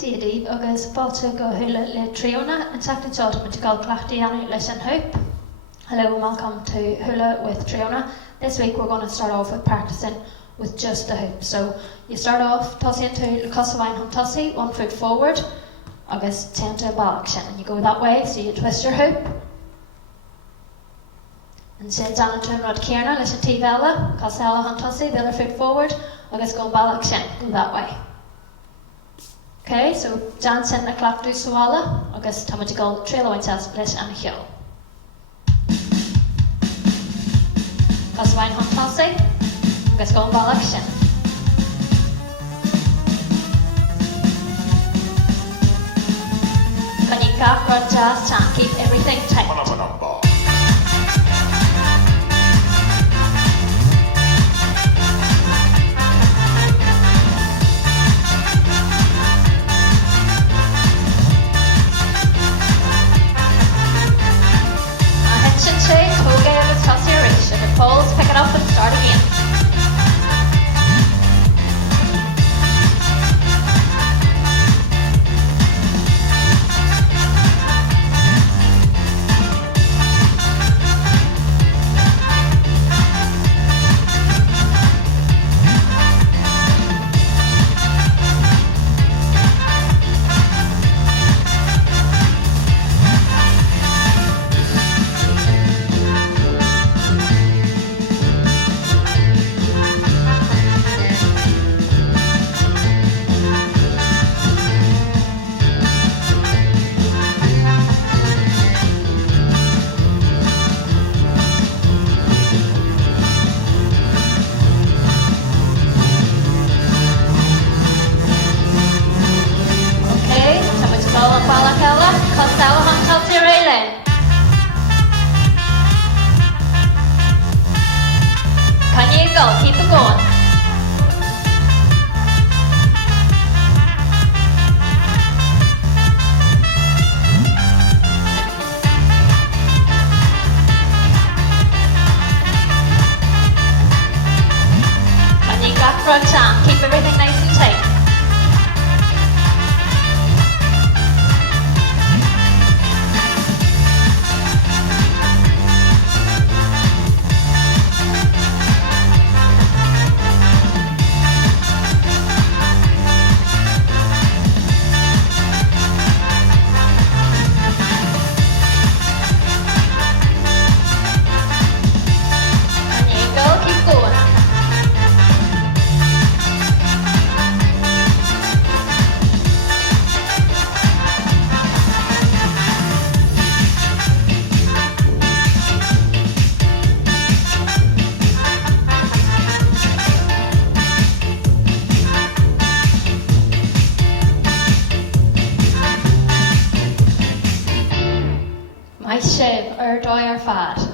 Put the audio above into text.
Díadí agus fáilte go thula le Triona and teachtain seo mu gáil clachtaí anú leis an hoop. Hello and welcome to Hula with Triona. This week we're going to start off with practicing with just the hoop. So you start off tossing into le cosahhain hon tosaí, 1 foot forward, agus teanta bailach sin. And you go that way, so you twist your hoop. And sin down to rud Kierna leis an tíbhela, cosahela hon tosaí, the other foot forward, agus go bailach sin, go that way. Okay, so Dan sin na clachtú suala, agus tá muid gáil tréalhaint leis an cheol. Cosahhain hon tosaí, agus go bailach sin. Can you gach rud jazz tan, keep everything tight. If it falls, pick it up and start again. Keep it going. And you got front arm. Keep everything nice and tight. My shib, dóir fad.